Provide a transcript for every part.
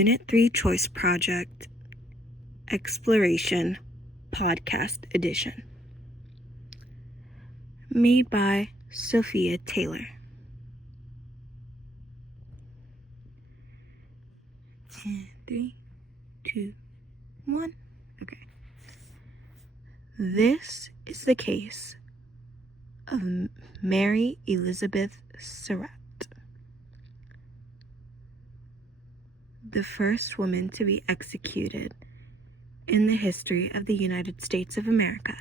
Unit 3 Choice Project Exploration Podcast Edition. Made by Sophia Taylor. And 3, 2, 1. Okay. This is the case of Mary Elizabeth Surratt, the first woman to be executed in the history of the United States of America.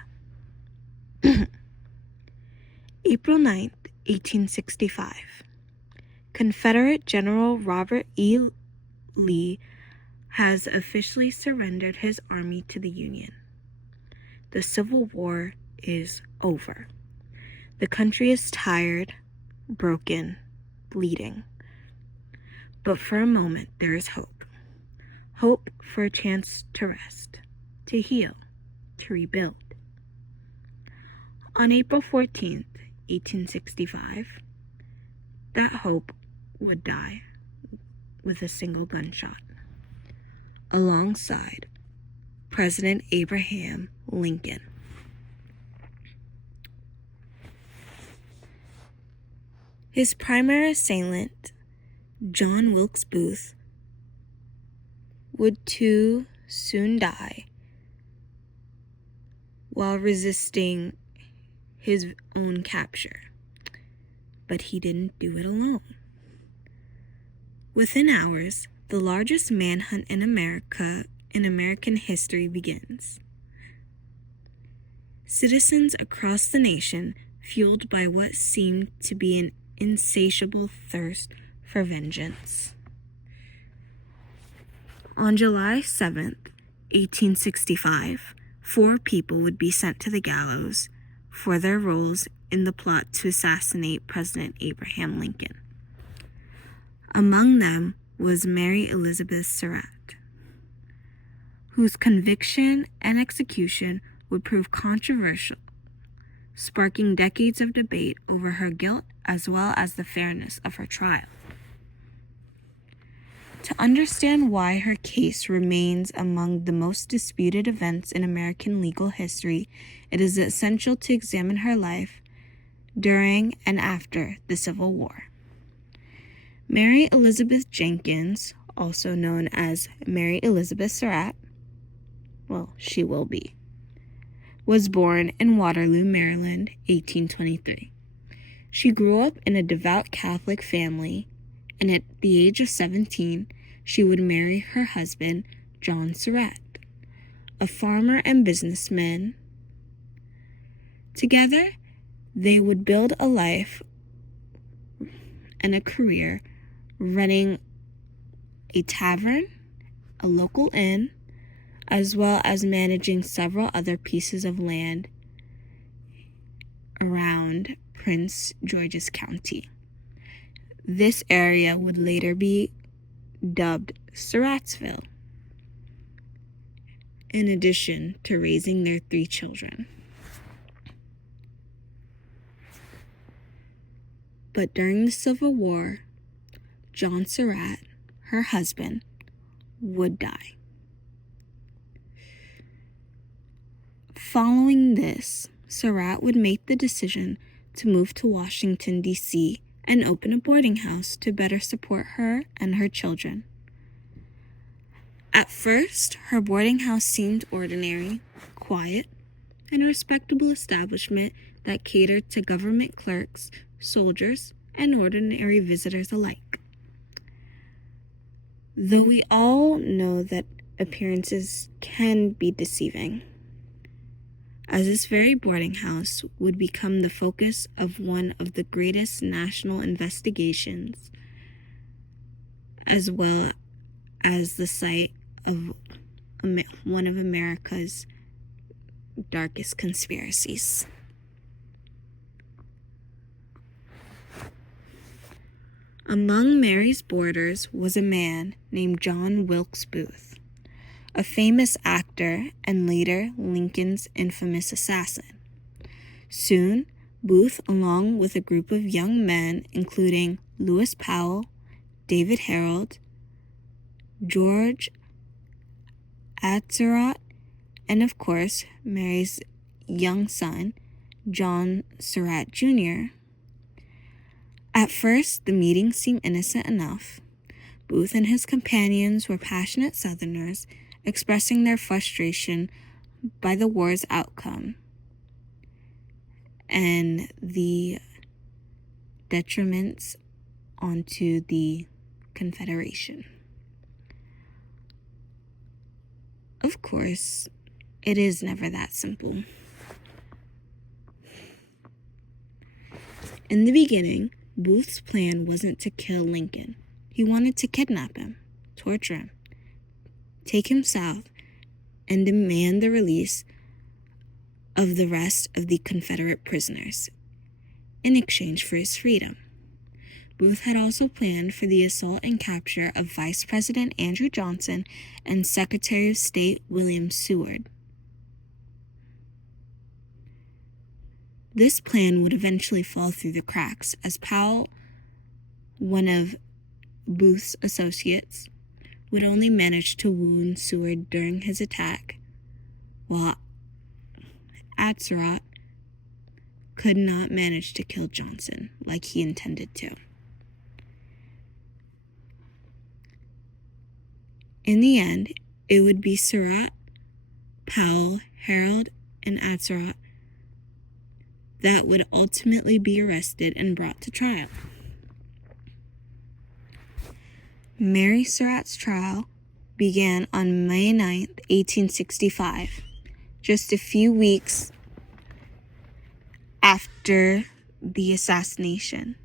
April 9th, 1865. Confederate General Robert E. Lee has officially surrendered his army to the Union. The Civil War is over. The country is tired, broken, bleeding. But for a moment, there is hope. Hope for a chance to rest, to heal, to rebuild. On April 14th, 1865, that hope would die with a single gunshot, alongside President Abraham Lincoln. His primary assailant, John Wilkes Booth, would too soon die while resisting his own capture. But he didn't do it alone. Within hours, the largest manhunt in American history begins. Citizens across the nation, fueled by what seemed to be an insatiable thirst for vengeance. On July 7th, 1865, 4 people would be sent to the gallows for their roles in the plot to assassinate President Abraham Lincoln. Among them was Mary Elizabeth Surratt, whose conviction and execution would prove controversial, sparking decades of debate over her guilt as well as the fairness of her trial. To understand why her case remains among the most disputed events in American legal history, it is essential to examine her life during and after the Civil War. Mary Elizabeth Jenkins, also known as Mary Elizabeth Surratt, well, she will be, was born in Waterloo, Maryland, 1823. She grew up in a devout Catholic family, and at the age of 17, she would marry her husband, John Surratt, a farmer and businessman. Together, they would build a life and a career running a tavern, a local inn, as well as managing several other pieces of land around Prince George's County. This area would later be dubbed Surrattsville, in addition to raising their 3 children. But during the Civil War, John Surratt, her husband, would die. Following this, Surratt would make the decision to move to Washington, D.C., and open a boarding house to better support her and her children. At first, her boarding house seemed ordinary, quiet, and a respectable establishment that catered to government clerks, soldiers, and ordinary visitors alike. Though we all know that appearances can be deceiving, as this very boarding house would become the focus of one of the greatest national investigations, as well as the site of one of America's darkest conspiracies. Among Mary's boarders was a man named John Wilkes Booth, a famous actor and later Lincoln's infamous assassin. Soon, Booth, along with a group of young men, including Lewis Powell, David Harold, George Surratt, and of course, Mary's young son, John Surratt Jr. At first, the meeting seemed innocent enough. Booth and his companions were passionate Southerners expressing their frustration by the war's outcome and the detriments onto the Confederation. Of course, it is never that simple. In the beginning, Booth's plan wasn't to kill Lincoln. He wanted to kidnap him, torture him, take him south, and demand the release of the rest of the Confederate prisoners in exchange for his freedom. Booth had also planned for the assault and capture of Vice President Andrew Johnson and Secretary of State William Seward. This plan would eventually fall through the cracks as Powell, one of Booth's associates, would only manage to wound Seward during his attack, while Surratt could not manage to kill Johnson like he intended to. In the end, it would be Surratt, Powell, Harold, and Surratt that would ultimately be arrested and brought to trial. Mary Surratt's trial began on May 9, 1865, just a few weeks after the assassination.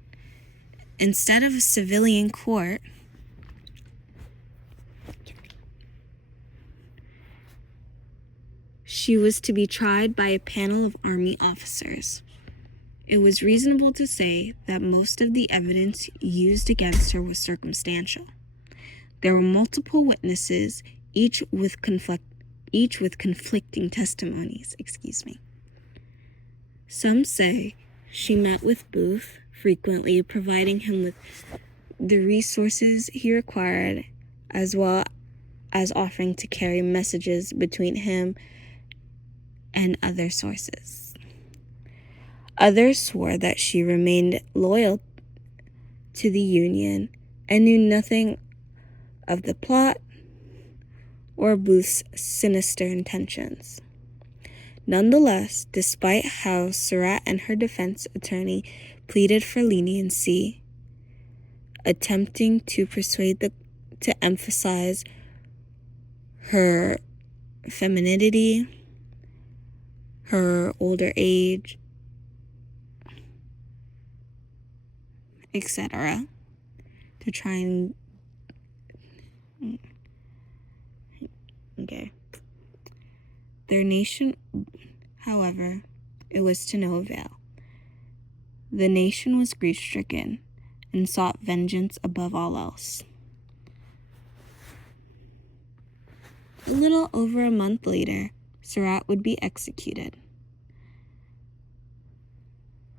Instead of a civilian court, she was to be tried by a panel of Army officers. It was reasonable to say that most of the evidence used against her was circumstantial. There were multiple witnesses, each with conflicting testimonies. Some say she met with Booth frequently, providing him with the resources he required, as well as offering to carry messages between him and other sources. Others swore that she remained loyal to the Union and knew nothing of the plot or Booth's sinister intentions. Nonetheless, despite how Surratt and her defense attorney pleaded for leniency, attempting to to emphasize her femininity, her older age, etc., to try and their nation, however, it was to no avail. The nation was grief-stricken and sought vengeance above all else. A little over a month later, Surratt would be executed.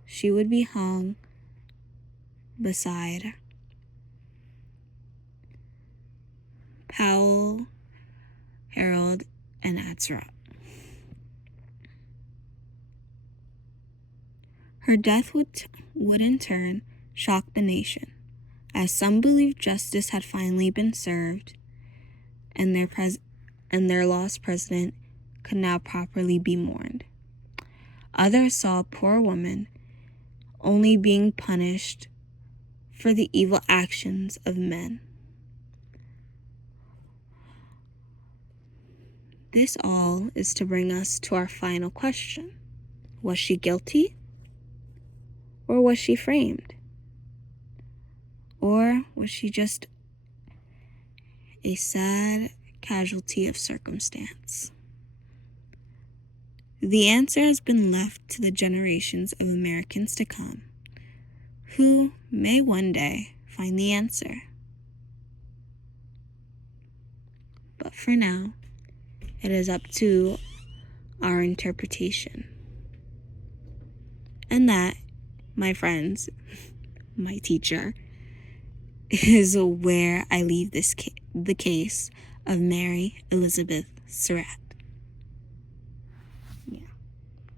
She would be hung beside Powell, Harold, and Surratt. Her death would in turn shock the nation, as some believed justice had finally been served, and their lost president could now properly be mourned. Others saw a poor woman only being punished for the evil actions of men. This all is to bring us to our final question. Was she guilty? Or was she framed? Or was she just a sad casualty of circumstance? The answer has been left to the generations of Americans to come, who may one day find the answer. But for now, it is up to our interpretation. And that, my friends, my teacher, is where I leave the case of Mary Elizabeth Surratt.